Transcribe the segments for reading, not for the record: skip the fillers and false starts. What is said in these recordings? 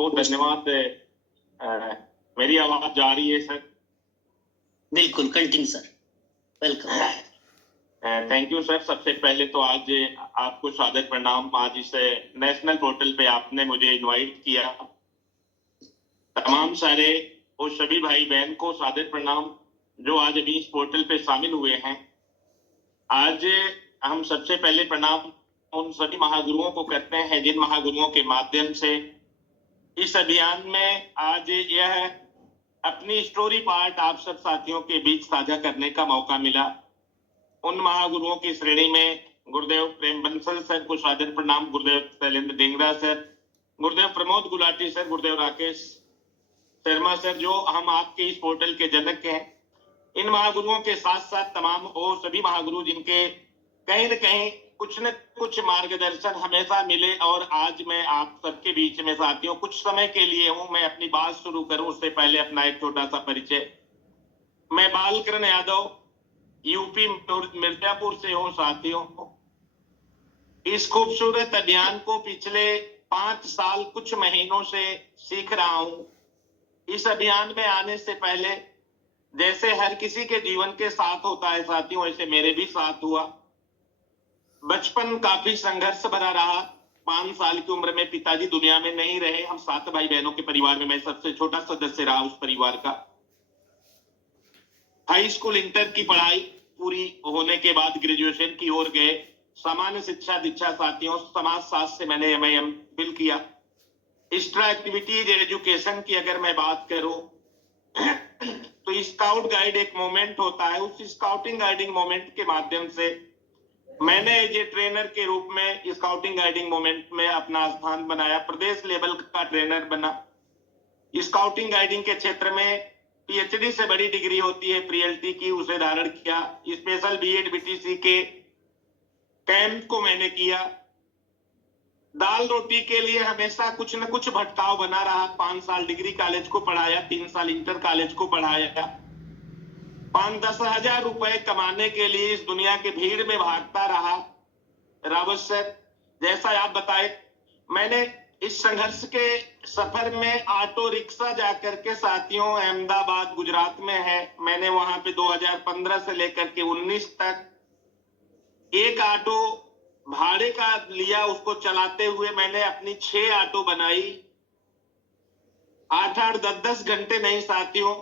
बहुत धन्यवाद। मेरी आवाज जा रही है सर? बिल्कुल, continue sir, welcome. Thank you sir. सबसे पहले तो आज आपको सादर प्रणाम। आज इस नेशनल पोर्टल पे आपने मुझे इनवाइट किया। तमाम सारे वो सभी भाई बहन को सादर प्रणाम जो आज अभी इस पोर्टल पे शामिल हुए हैं। आज हम सबसे पहले प्रणाम उन सभी महागुरुओं को करते हैं जिन महागुरुओं के माध्यम से इस अभियान में आज यह अपनी स्टोरी पार्ट आप सब साथियों के बीच साझा करने का मौका मिला। उन महागुरुओं की श्रेणी में गुरुदेव प्रेम बंसल सर को सादर प्रणाम, गुरुदेव शैलेंद्र डिंगरा सर, गुरुदेव प्रमोद गुलाटी सर, गुरुदेव राकेश शर्मा सर, जो हम आपके इस पोर्टल के जनक हैं। इन महागुरुओं के साथ साथ तमाम वो सभी महागुरु जिनके कहीं न कहीं कुछ न कुछ मार्गदर्शन हमेशा मिले। और आज मैं आप सबके बीच में साथियों कुछ समय के लिए हूं। मैं अपनी बात शुरू करूं उससे पहले अपना एक छोटा सा परिचय। मैं बालकरण यादव यूपी मिर्जापुर से हूं साथियों। इस खूबसूरत अभियान को पिछले 5 साल कुछ महीनों से सीख रहा हूं। इस अभियान में आने से पहले जैसे हर किसी के जीवन के साथ होता है साथियों, ऐसे मेरे भी साथ हुआ। बचपन काफी संघर्ष भरा रहा। 5 साल की उम्र में पिताजी दुनिया में नहीं रहे। हम 7 भाई बहनों के परिवार में मैं सबसे छोटा सदस्य रहा उस परिवार का। हाई स्कूल इंटर की पढ़ाई पूरी होने के बाद ग्रेजुएशन की ओर गए। सामान्य शिक्षा दीक्षा साथियों समाज शास्त्र से मैंने MA किया। एक्स्ट्रा एक्टिविटीज एजुकेशन की अगर मैं बात करूं तो स्काउट गाइड एक मोमेंट होता है। उस स्काउटिंग गाइडिंग मोमेंट के माध्यम से मैंने एज ए ट्रेनर के रूप में स्काउटिंग गाइडिंग मोमेंट में अपना स्थान बनाया। प्रदेश लेवल का ट्रेनर बना। स्काउटिंग गाइडिंग के क्षेत्र में PhD से बड़ी डिग्री होती है PLT की, उसे धारण किया। स्पेशल BEd BTC के कैंप को मैंने किया। दाल रोटी के लिए हमेशा कुछ न कुछ भटकाव बना रहा। 5 साल डिग्री कॉलेज को पढ़ाया, 3 साल इंटर कॉलेज को पढ़ाया। 5-10 हजार रुपए कमाने के लिए इस दुनिया के भीड़ में भागता रहा। रावत सर जैसा आप बताए, मैंने इस संघर्ष के सफर में ऑटो रिक्शा जाकर के साथियों अहमदाबाद गुजरात में है। मैंने वहां पे 2015 से लेकर के 19 तक एक ऑटो भाड़े का लिया। उसको चलाते हुए मैंने अपनी 6 ऑटो बनाई। 8-8, 10-10 घंटे नहीं साथियों,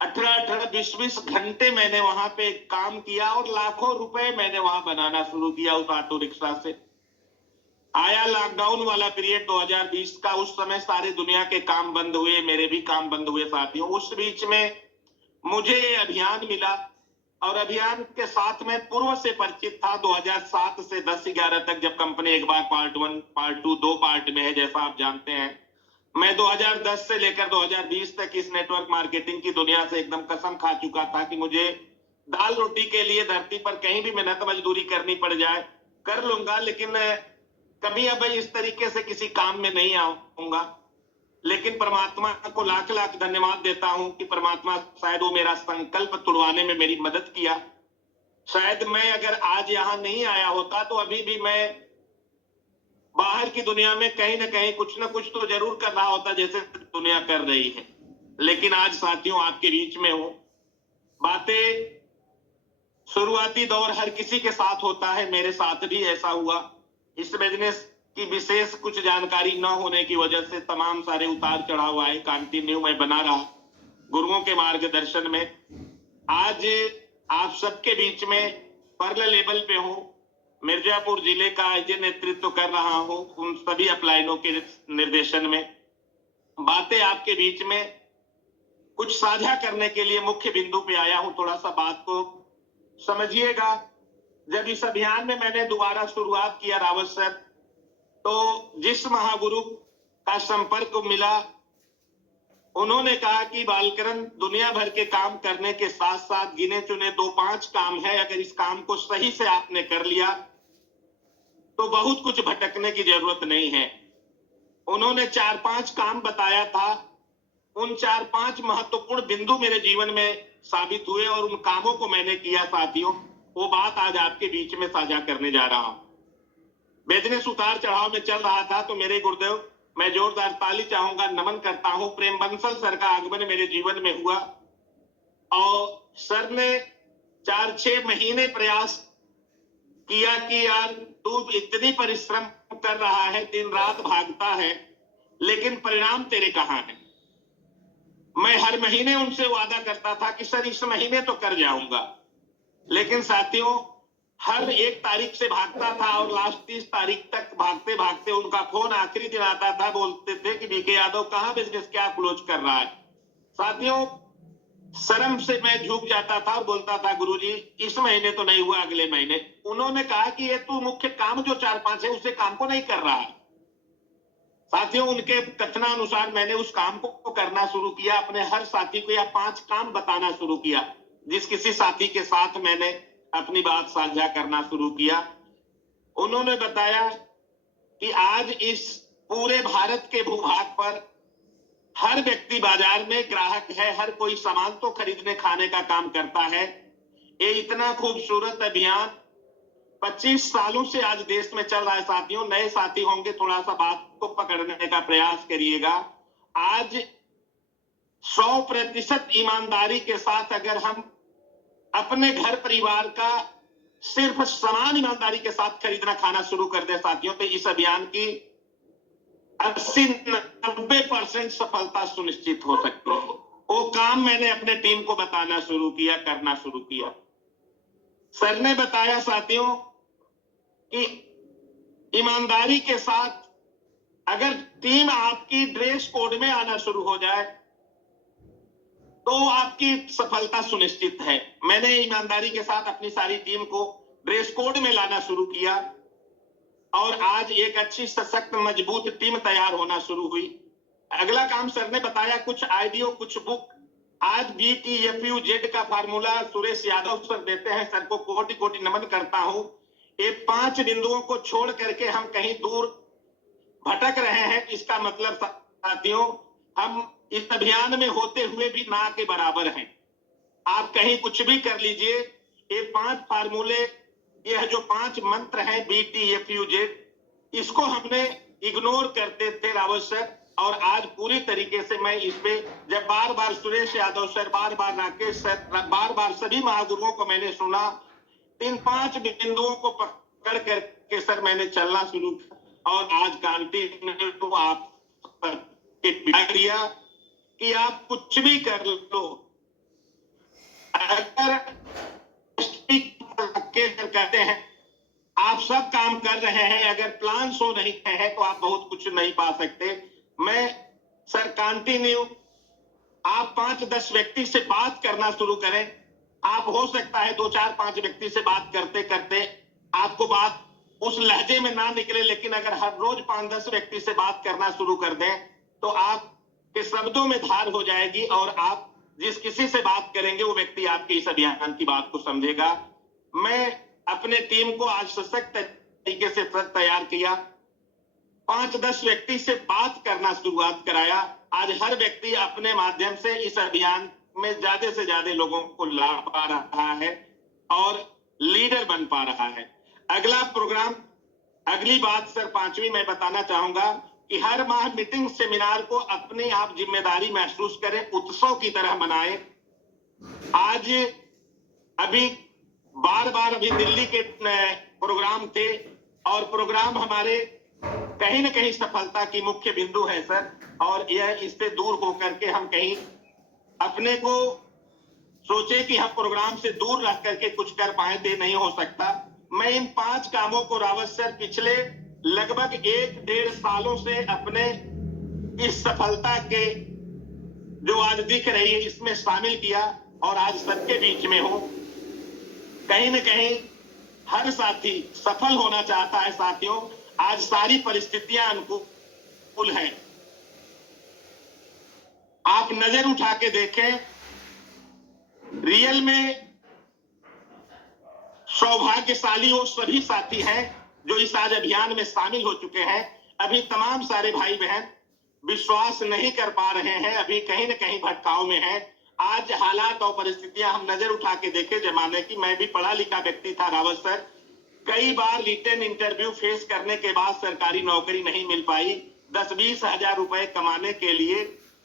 18-18, 20-20 घंटे मैंने वहां पे काम किया और लाखों रुपए मैंने वहां बनाना शुरू किया उस ऑटो रिक्शा से। आया लॉकडाउन वाला पीरियड 2020 का। उस समय सारी दुनिया के काम बंद हुए, मेरे भी काम बंद हुए साथियों। उस बीच में मुझे ये अभियान मिला और अभियान के साथ मैं पूर्व से परिचित था। 2007 से 10-11 तक जब कंपनी एक बार पार्ट 1 पार्ट 2 2 पार्ट में है जैसा आप जानते हैं। मैं 2010 से लेकर 2020 तक इस नेटवर्क मार्केटिंग की दुनिया से एकदम कसम खा चुका था कि मुझे दाल रोटी के लिए धरती पर कहीं भी मेहनत मजदूरी करनी पड़ जाए कर लूंगा, लेकिन कभी अब इस तरीके से किसी काम में नहीं आऊंगा। लेकिन परमात्मा को लाख लाख धन्यवाद देता हूं कि परमात्मा शायद वो मेरा संकल्प तुड़वाने में मेरी मदद किया। शायद मैं अगर आज यहां नहीं आया होता तो अभी भी मैं बाहर की दुनिया में कहीं ना कहीं कुछ ना कुछ तो जरूर कर रहा होता जैसे दुनिया कर रही है। लेकिन आज साथियों आपके बीच में हूं। बातें शुरुआती दौर हर किसी के साथ होता है, मेरे साथ भी ऐसा हुआ। इस बिजनेस की विशेष कुछ जानकारी न होने की वजह से तमाम सारे उतार चढ़ाव आए। कंटिन्यू मैं बना रहा गुरुओं के मार्गदर्शन में। आज आप सबके बीच में पर्ल लेवल पे हूं। मिर्जापुर जिले का आज नेतृत्व कर रहा हूं उन सभी अपलाइनों के निर्देशन में। बातें आपके बीच में कुछ साझा करने के लिए मुख्य बिंदु पे आया हूं। थोड़ा सा बात को समझिएगा। जब इस अभियान में मैंने दोबारा शुरुआत किया रावत सर, तो जिस महागुरु का संपर्क मिला उन्होंने कहा कि बालकरण दुनिया भर के काम करने के साथ साथ गिने चुने 2-5 काम है। अगर इस काम को सही से आपने कर लिया तो बहुत कुछ भटकने की जरूरत नहीं है। उन्होंने 4-5 काम बताया था। उन 4-5 महत्वपूर्ण बिंदु मेरे जीवन में साबित हुए और उन कामों को मैंने किया साथियों। वो बात आज आपके बीच में साझा करने जा रहा हूं। बिजनेस उतार चढ़ाव में चल रहा था तो मेरे गुरुदेव मैं जोरदार ताली चाहूंगा, नमन करता हूं। प्रेम बंसल सर का आगमन मेरे जीवन में हुआ और सर ने 4-6 महीने प्रयास किया कि यार तू इतनी परिश्रम कर रहा है, दिन रात भागता है, लेकिन परिणाम तेरे कहां है। मैं हर महीने उनसे वादा करता था कि सर इस महीने तो कर जाऊंगा, लेकिन साथियों हर 1 तारीख से भागता था और लास्ट 30 तारीख तक भागते भागते उनका फोन आखिरी दिन आता था, बोलते थे कि बीके यादव कहां बिजनेस क्या क्लोज कर रहा है। साथियों शर्म से मैं झुक जाता था और बोलता था गुरुजी इस महीने तो नहीं हुआ, अगले महीने। उन्होंने कहा कि ये तू मुख्य काम जो 4-5 है उसे काम को नहीं कर रहा है। साथियों उनके कथनानुसार मैंने उस काम को करना शुरू किया, अपने हर साथी को या 5 काम बताना शुरू किया। जिस किसी साथी के साथ मैंने अपनी बात साझा करना शुरू किया, उन्होंने बताया कि आज इस पूरे भारत के भूभाग पर हर व्यक्ति बाजार में ग्राहक है, हर कोई सामान तो खरीदने खाने का काम करता है। ये इतना खूबसूरत अभियान 25 सालों से आज देश में चल रहा है। साथियों नए साथी होंगे, थोड़ा सा बात को पकड़ने का प्रयास करिएगा। आज 100% ईमानदारी के साथ अगर हम अपने घर परिवार का सिर्फ सामान ईमानदारी के साथ खरीदना खाना शुरू कर दे साथियों, तो इस अभियान की 80-90% सफलता सुनिश्चित हो सकती है। वो काम मैंने अपने टीम को बताना शुरू किया, करना शुरू किया। सर ने बताया साथियों कि ईमानदारी के साथ अगर टीम आपकी ड्रेस कोड में आना शुरू हो जाए तो आपकी सफलता सुनिश्चित है। मैंने ईमानदारी के साथ अपनी सारी टीम को ड्रेस कोड में लाना शुरू किया और आज एक अच्छी सशक्त मजबूत टीम तैयार होना शुरू हुई। अगला काम सर ने बताया कुछ आइडियो, कुछ बुक। आज BTFUZ का फार्मूला सुरेश यादव सर देते हैं, सर को कोटि कोटि नमन करता हूं। ये 5 बिंदुओं को छोड़ करके हम कहीं दूर भटक रहे हैं, इसका मतलब साथियों हम इस अभियान में होते हुए भी ना के बराबर हैं। आप कहीं कुछ भी कर लीजिए, ये 5 फार्मूले, यह जो 5 मंत्र हैं BTFUZ, इसको हमने इग्नोर करते थे रावत सर, और आज पूरी तरीके से मैं इसमें जब बार बार सुरेश यादव सर, बार बार राकेश सर, बार बार सभी महागुरुओं को मैंने सुना, इन 5 बिंदुओं को पकड़ करके सर मैंने चलना शुरू किया और आज कांटी तो आप दिया कि आप कुछ भी कर लो, अगर कहते हैं आप सब काम कर रहे हैं, अगर प्लान शो नहीं है तो आप बहुत कुछ नहीं पा सकते। मैं सर कंटिन्यू आप 5-10 व्यक्ति से बात करना शुरू करें। आप हो सकता है 2-4-5 व्यक्ति से बात करते करते आपको बात उस लहजे में ना निकले, लेकिन अगर हर रोज 5-10 व्यक्ति से बात करना शुरू कर दें तो आपके शब्दों में धार हो जाएगी और आप जिस किसी से बात करेंगे वो व्यक्ति आपके इस अभियान की बात को समझेगा। मैं अपने टीम को आज सशक्त तरीके से तैयार किया, 5-10 व्यक्ति से बात करना शुरुआत कराया। आज हर व्यक्ति अपने माध्यम से इस अभियान में ज्यादा से ज्यादा लोगों को ला पा रहा है और लीडर बन पा रहा है। अगला प्रोग्राम, अगली बात सर 5वीं मैं बताना चाहूंगा कि हर माह मीटिंग सेमिनार को अपनी आप जिम्मेदारी महसूस करें, उत्सव की तरह मनाएं। आज अभी बार अभी दिल्ली के प्रोग्राम थे और प्रोग्राम हमारे कहीं न कहीं सफलता की मुख्य बिंदु है सर, और यह इससे दूर होकर के हम कहीं अपने को सोचे कि हम प्रोग्राम से दूर रह करके कुछ कर पाए, तो नहीं हो सकता। मैं इन 5 कामों को रावत सर पिछले लगभग 1-1.5 सालों से अपने इस सफलता के जो आज दिख रही है इसमें शामिल किया और आज सबके बीच में हो। कहीं न कहीं हर साथी सफल होना चाहता है साथियों, आज सारी परिस्थितियां अनुकूल हैं। आप नजर उठा के देखें, रियल में सौभाग्यशाली वो सभी साथी हैं जो इस आज अभियान में शामिल हो चुके हैं। अभी तमाम सारे भाई बहन विश्वास नहीं कर पा रहे हैं, अभी कहीं न कहीं भटकाव में हैं। आज हालात और परिस्थितियां हम नजर उठा के देखे जमाने की। मैं भी पढ़ा लिखा व्यक्ति था रावत सर, कई बार रिटन इंटरव्यू फेस करने के बाद सरकारी नौकरी नहीं मिल पाई। 10-20 हजार रुपए कमाने के लिए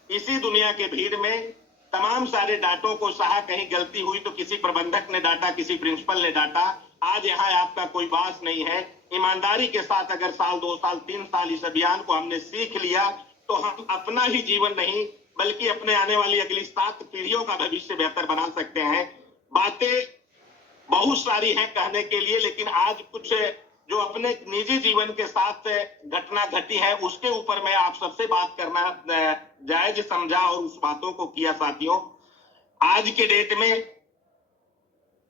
इसी दुनिया के भीड़ में तमाम सारे डाटों को सहा। कहीं गलती हुई तो किसी प्रबंधक ने डांटा, किसी प्रिंसिपल ने डांटा। आज यहाँ आपका कोई बास नहीं है। ईमानदारी के साथ अगर साल 2 साल 3 साल इस अभियान को हमने सीख लिया तो हम अपना ही जीवन नहीं बल्कि अपने आने वाली अगली 7 पीढ़ियों का भविष्य बेहतर बना सकते हैं। बातें बहुत सारी हैं कहने के लिए, लेकिन आज कुछ जो अपने निजी जीवन के साथ घटना घटी है उसके ऊपर मैं आप सबसे बात करना जायज समझा और उस बातों को किया। साथियों, आज के डेट में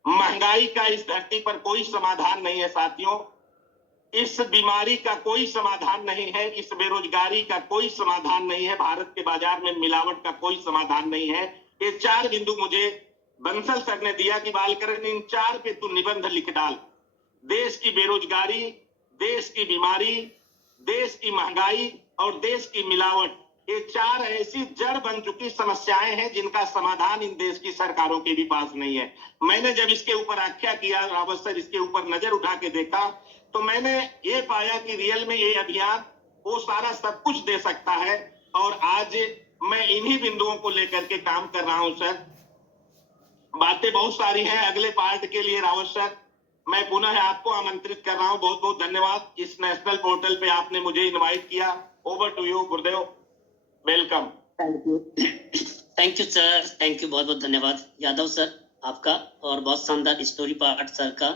महंगाई का इस धरती पर कोई समाधान नहीं है। साथियों, इस बीमारी का कोई समाधान नहीं है, इस बेरोजगारी का कोई समाधान नहीं है, भारत के बाजार में मिलावट का कोई समाधान नहीं है। ये 4 बिंदु मुझे बंसल सर ने दिया कि बालकरण इन 4 पे तू निबंध लिख डाल। देश की बेरोजगारी, देश की बीमारी, देश की महंगाई और देश की मिलावट, ये 4 ऐसी जड़ बन चुकी समस्याएं हैं जिनका समाधान इन देश की सरकारों के भी पास नहीं है। मैंने जब इसके ऊपर आख्या किया, रावत सर इसके ऊपर नजर उठा के देखा तो मैंने ये पाया कि रियल में ये अभियान वो सारा सब कुछ दे सकता है। और आज मैं इन्हीं बिंदुओं को लेकर के काम कर रहा हूं। सर, बातें बहुत सारी हैं। अगले पार्ट के लिए रावत सर मैं पुनः आपको आमंत्रित कर रहा हूं। बहुत बहुत धन्यवाद। इस नेशनल पोर्टल पे आपने मुझे इनवाइट किया। Over to you Gurudev, welcome. Thank you sir, thank you, बहुत बहुत धन्यवाद यादव सर आपका, और बहुत शानदार स्टोरी पार्ट सर का।